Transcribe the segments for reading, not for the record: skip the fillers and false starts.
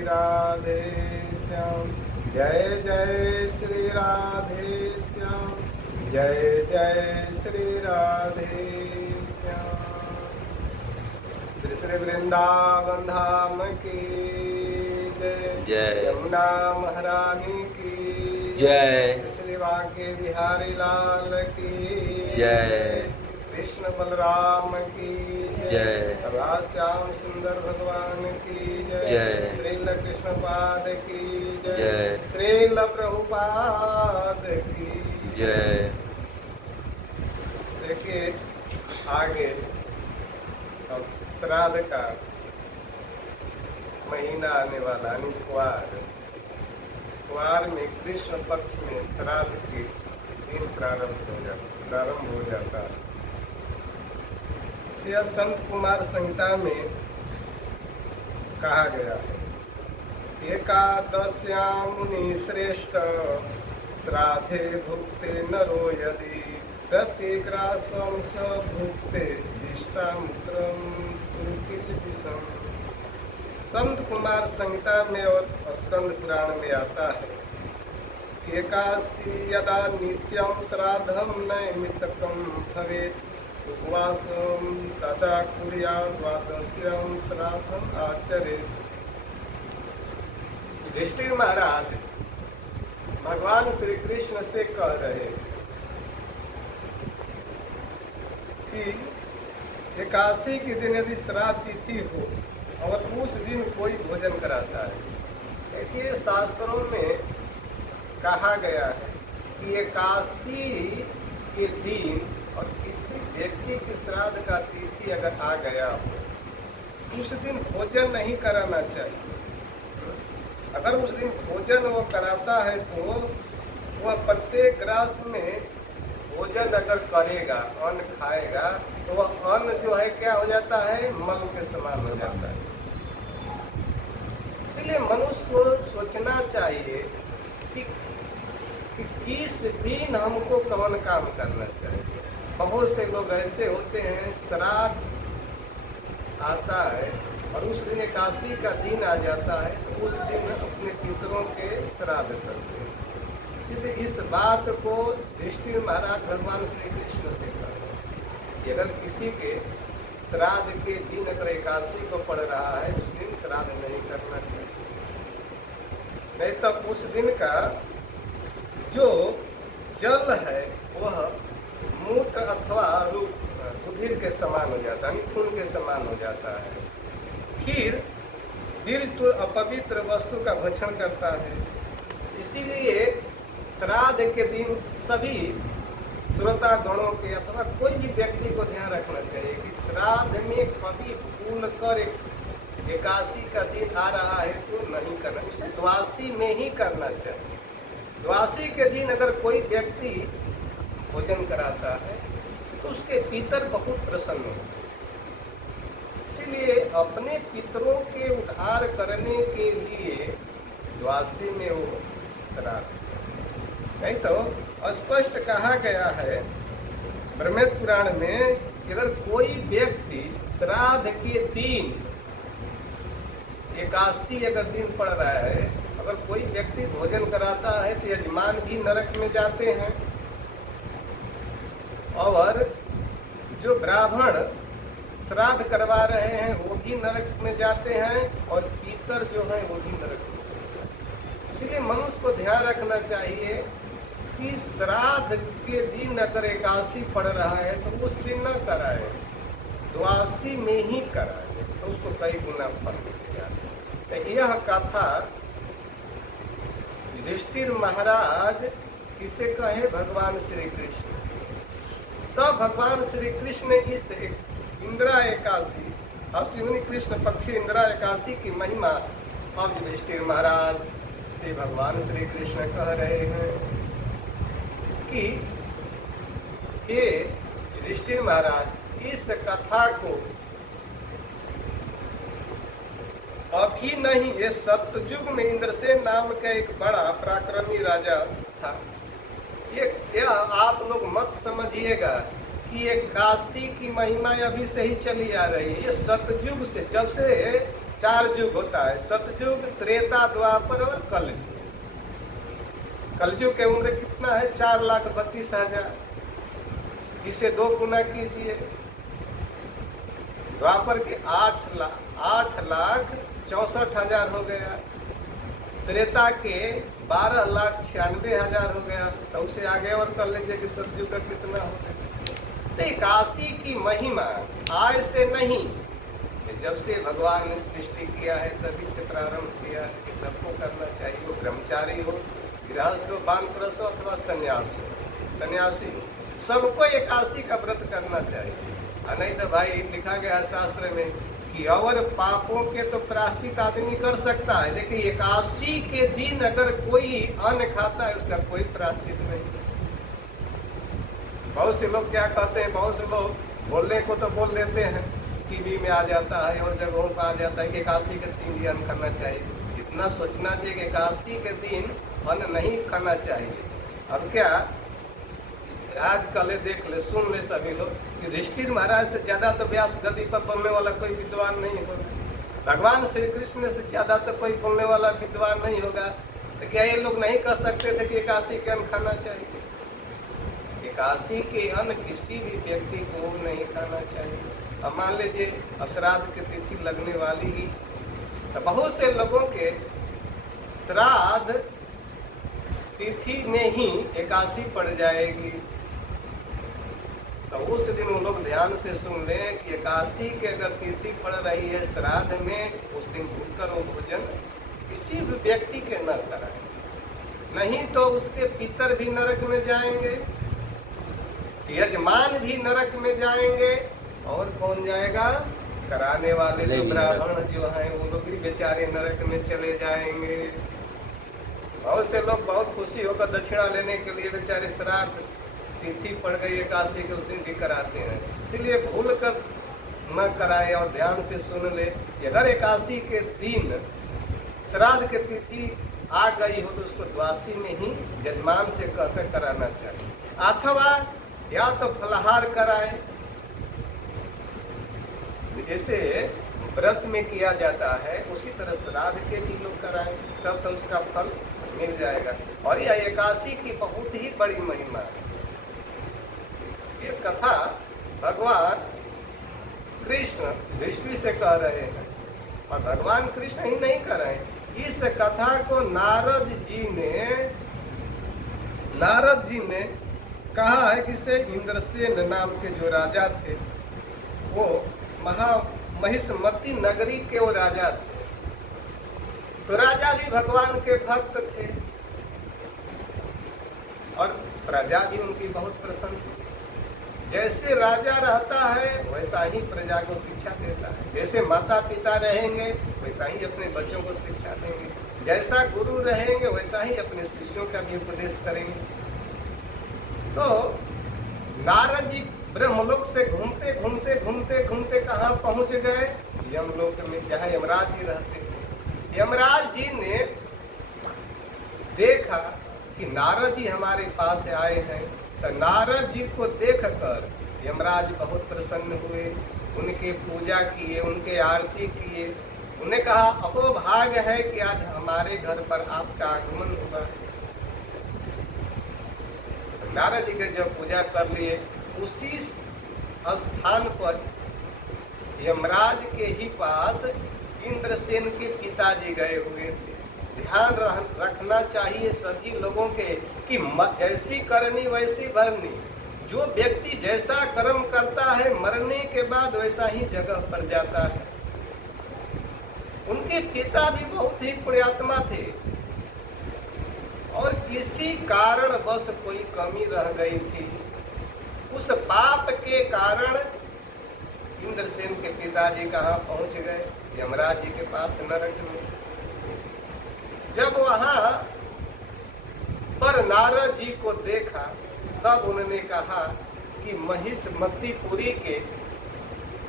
श्री राधे श्याम। जय जय श्री राधे श्याम। जय जय श्री राधे श्याम। श्री श्री वृंदावन धाम की जय। जय। यमुना महारानी की जय। श्री श्री वांके बिहारी लाल की जय। कृष्ण बलराम की जय। राधा श्याम सुंदर भगवान की जय। श्रील कृष्ण पाद की जय। श्रील प्रभुपाद की जय। देखिए आगे अब श्राद्ध का महीना आने वाला यानी कुआर में कृष्ण पक्ष में श्राद्ध के दिन प्रारंभ हो जाता है। यह संत कुमार संहिता में कहा गया है। एकादश्यां मुनि श्रेष्ठ श्राद्धे भुक्ते नरो यदि प्रतिग्रासं स भुक्ते दिष्टामुत्रं कुरुकिल विषम। संत कुमार संहिता में और स्कंद पुराण में आता है कि एकादशी यदा नित्यं श्राद्धं नैमित्तिकं भवेत् उपवासं तदा कुर्यात् द्वादश्यां श्राद्धं आचरेत्। युधिष्ठिर महाराज भगवान श्री कृष्ण से कह रहे कि एकादशी के दिन यदि श्राद्ध तिथि हो और उस दिन कोई भोजन कराता है, देखिए शास्त्रों में कहा गया है कि एकादशी के दिन और किसी व्यक्ति की श्राद्ध का तिथि अगर आ गया हो उस दिन भोजन नहीं कराना चाहिए। अगर उस दिन भोजन वो कराता है तो वह प्रत्येक ग्रास में भोजन अगर करेगा, अन्न खाएगा, तो वह अन्न जो है क्या हो जाता है, मल के समान हो जाता है। इसलिए मनुष्य को सोचना चाहिए कि किस दिन हमको कौन काम करना चाहिए। बहुत से लोग ऐसे होते हैं श्राद्ध आता है और उस दिन एकादशी का दिन आ जाता है तो उस दिन अपने पितरों के श्राद्ध करते हैं। इसलिए इस बात को युधिष्ठिर महाराज भगवान श्री कृष्ण से कहा कि अगर किसी के श्राद्ध के दिन अगर एकादशी को पड़ रहा है उस दिन श्राद्ध नहीं करना चाहिए, नहीं तो उस दिन का जो जल है वह मूत्र अथवा रुधिर के समान हो जाता है, खून के समान हो जाता है। खीर तो अपवित्र वस्तु का भक्षण करता है। इसीलिए श्राद्ध के दिन सभी श्रोता गणों के अथवा कोई भी व्यक्ति को ध्यान रखना चाहिए कि श्राद्ध में कभी भूल कर एकादशी का दिन आ रहा है तो नहीं करना, उसे द्वादशी में ही करना चाहिए। द्वादशी के दिन अगर कोई व्यक्ति भोजन कराता है तो उसके पितर बहुत प्रसन्न होते हैं। इसीलिए अपने पितरों के उद्धार करने के लिए द्वादशी में वो श्राद्ध, नहीं तो स्पष्ट कहा गया है ब्रह्मवेद पुराण में कि अगर कोई व्यक्ति श्राद्ध के दिन एकादशी अगर दिन पड़ रहा है, अगर कोई व्यक्ति भोजन कराता है तो यजमान भी नरक में जाते हैं और जो ब्राह्मण श्राद्ध करवा रहे हैं वो भी नरक में जाते हैं और पितर जो है वो भी नरक में जाते हैं। इसलिए मनुष्य को ध्यान रखना चाहिए कि श्राद्ध के दिन अगर एकादशी पड़ रहा है तो उस दिन न कराए, द्वादशी में ही कराए तो उसको कई गुना फल मिलेगा। तो यह कथा युधिष्ठिर महाराज किसे कहे, भगवान श्री कृष्ण। तब भगवान श्री कृष्ण इस इंदिरा एकादशी अश्विनी कृष्ण पक्षी इंदिरा एकादशी की महिमा अब युधिष्ठिर महाराज से भगवान श्री कृष्ण कह रहे हैं कि हे युधिष्ठिर महाराज, इस कथा को अभी नहीं, ये सतयुग में इंद्रसेन नाम का एक बड़ा पराक्रमी राजा था। ये आप लोग मत समझिएगा कि ये काशी की महिमा अभी से ही चली आ रही है। ये सतयुग से, जब से 4 युग होता है, सतयुग, त्रेता, द्वापर और कलयुग। कलयुग की उम्र कितना है? 4,32,000। इसे 2 गुना कीजिए। द्वापर के 8,64,000 हो गया। त्रेता के 12,96,000 हो गया। तो उसे आगे और कर लीजिए कि सतयुग का कितना हो गया। तो एकादशी की महिमा आज से नहीं, जब से भगवान ने सृष्टि किया है तभी से प्रारंभ किया कि सबको करना चाहिए। वो ब्रह्मचारी हो, गृहस्थ हो, वानप्रस्थ हो अथवा सन्यासी हो, सबको एकादशी का व्रत करना चाहिए। और नहीं तो भाई लिखा गया है शास्त्र में कि और पापों के तो प्रायश्चित आदमी कर सकता है, लेकिन एकादशी के दिन अगर कोई अन्न खाता है उसका कोई प्रायश्चित नहीं। बहुत से लोग क्या कहते हैं, बहुत से लोग बोलने को तो बोल देते हैं, टीवी में आ जाता है और जगहों पर आ जाता है कि एकादशी के 3 दिन अन्न खाना चाहिए। इतना सोचना चाहिए कि एकादशी के दिन अन्न नहीं खाना चाहिए। अब क्या आजकल देख ले, सुन ले सभी लोग कि युधिष्ठिर महाराज से ज्यादा तो व्यास गद्दी पर बोलने वाला कोई विद्वान नहीं होगा, भगवान श्री कृष्ण से ज्यादा तो कोई बोलने वाला विद्वान नहीं होगा। तो क्या ये लोग नहीं कह सकते थे कि एकादशी के अन्न खाना चाहिए? एकादशी के अन्न किसी भी व्यक्ति को नहीं खाना चाहिए। अब मान लीजिए अब श्राद्ध की तिथि लगने वाली ही, तो बहुत से लोगों के श्राद्ध तिथि में ही एकादशी पड़ जाएगी। तो उस दिन वो लोग ध्यान से सुन लें कि एकादशी की अगर तिथि पड़ रही है श्राद्ध में, उस दिन भूलकर वो भोजन किसी भी व्यक्ति के न कराएं, नहीं तो उसके पितर भी नरक में जाएंगे, यजमान भी नरक में जाएंगे, और कौन जाएगा? कराने वाले जो ब्राह्मण जो हैं वो लोग भी बेचारे नरक में चले जाएंगे। बहुत से लोग बहुत खुशी होकर दक्षिणा लेने के लिए बेचारे श्राद्ध तिथि पड़ गई एकादशी के उस दिन भी कराते हैं। इसलिए भूल कर न कराए और ध्यान से सुन ले कि अगर एकादशी के दिन श्राद्ध की तिथि आ गई हो तो उसको द्वादशी में ही यजमान से कहकर कराना चाहिए, अथवा या तो फलाहार कराए, जैसे व्रत में किया जाता है उसी तरह श्राद्ध के भी लोग कराएं, तब तो उसका फल मिल जाएगा। और यह एकादशी की बहुत ही बड़ी महिमा है। ये कथा भगवान कृष्ण दृष्टि से कह रहे हैं, और भगवान कृष्ण ही नहीं कह रहे हैं। इस कथा को नारद जी ने कहा है कि से इंद्रसेन नाम के जो राजा थे, वो महिष्मती नगरी के वो राजा थे। तो राजा भी भगवान के भक्त थे और प्रजा भी उनकी बहुत प्रसन्न थी। जैसे राजा रहता है वैसा ही प्रजा को शिक्षा देता है, जैसे माता पिता रहेंगे वैसा ही अपने बच्चों को शिक्षा देंगे, जैसा गुरु रहेंगे वैसा ही अपने शिष्यों का भी उपदेश करेंगे। तो नारद जी ब्रह्मलोक से घूमते घूमते घूमते घूमते कहाँ पहुंच गए? यमलोक में, जहाँ यमराज जी रहते हैं। यमराज जी ने देखा कि नारद जी हमारे पास आए हैं, तो नारद जी को देखकर यमराज बहुत प्रसन्न हुए, उनके पूजा किए, उनके आरती किए। उन्हें कहा अहोभाग्य है कि आज हमारे घर पर आपका आगमन हुआ। नारद जी के जब पूजा कर लिए, उसी स्थान पर यमराज के ही पास इंद्रसेन के पिताजी गए हुए थे। ध्यान रखना चाहिए सभी लोगों के कि जैसी करनी वैसी भरनी। जो व्यक्ति जैसा कर्म करता है मरने के बाद वैसा ही जगह पर जाता है। उनके पिता भी बहुत ही पुण्यात्मा थे और किसी कारण बस कोई कमी रह गई थी। उस पाप के कारण इंद्रसेन के पिताजी कहाँ पहुंच गए? यमराज जी के पास, नरक में। जब वहां पर नारद जी को देखा तब उन्होंने कहा कि महिष्मतीपुरी के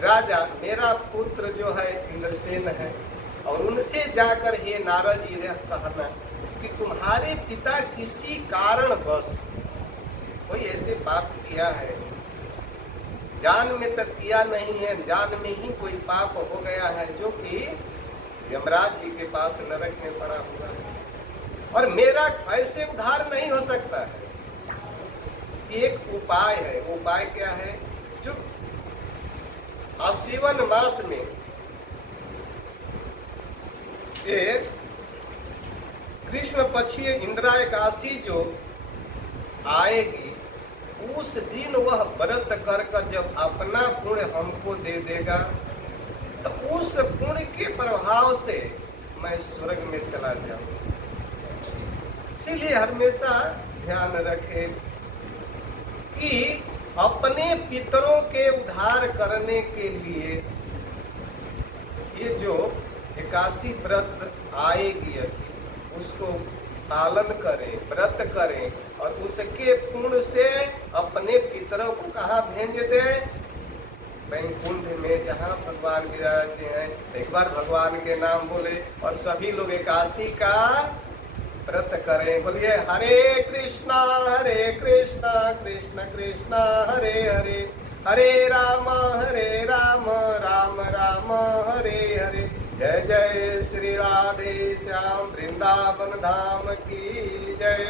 राजा मेरा पुत्र जो है इंद्रसेन है, और उनसे जाकर ये नारद जी ने कहना कि तुम्हारे पिता किसी कारणवश कोई ऐसे पाप किया है, जान में तक किया नहीं है, जान में ही कोई पाप हो गया है जो कि यमराज जी के पास नरक में पड़ा हुआ है, और मेरा ऐसे उद्धार नहीं हो सकता है। एक उपाय है। उपाय क्या है? जो आश्विन मास में एक कृष्ण पक्षीय इंदिरा एकादशी जो आएगी, उस दिन वह व्रत कर कर जब अपना पुण्य हमको दे देगा, तो उस पुण्य के प्रभाव से मैं स्वर्ग में चला जाऊंगा। इसीलिए हमेशा ध्यान रखें कि अपने पितरों के उद्धार करने के लिए ये जो एकादशी व्रत आएगी उसको पालन करें, व्रत करें, और उसके पुण्य से अपने पितरों को कहाँ भेज दें? वैकुंठ में, जहाँ भगवान विराजते हैं। एक बार भगवान के नाम बोले और सभी लोग एकादशी का व्रत करें। बोलिए हरे कृष्णा कृष्ण कृष्णा हरे हरे, हरे राम राम राम हरे हरे। जय जय श्री राधे श्याम वृंदावन धाम की जय।